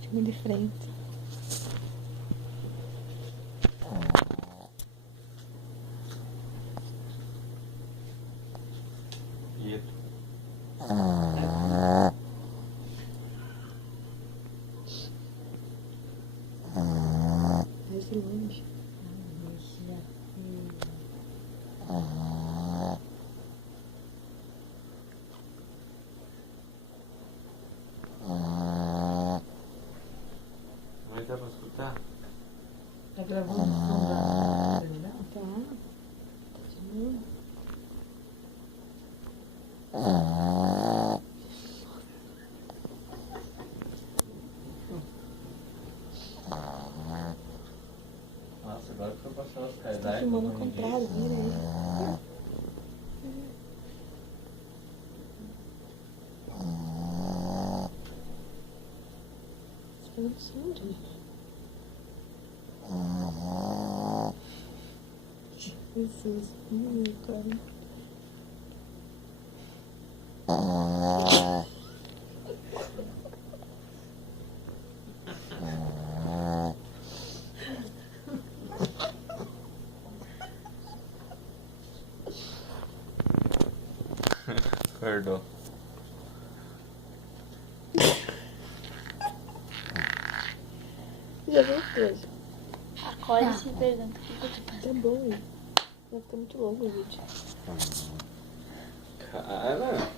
Filma de frente. Quieto. Mais de longe. Mas dá pra escutar? Tá gravando o som da terminal? Tá. Continua. Nossa, agora que eu passar os Tá caidais. filmando ao contrário, vira aí. Tá fazendo som, gente. Jesus, cara. Acordou. Já voltou. Acorde e se pergunta o que eu te faço. Tá bom. Vai ficar muito longo o vídeo. Cara.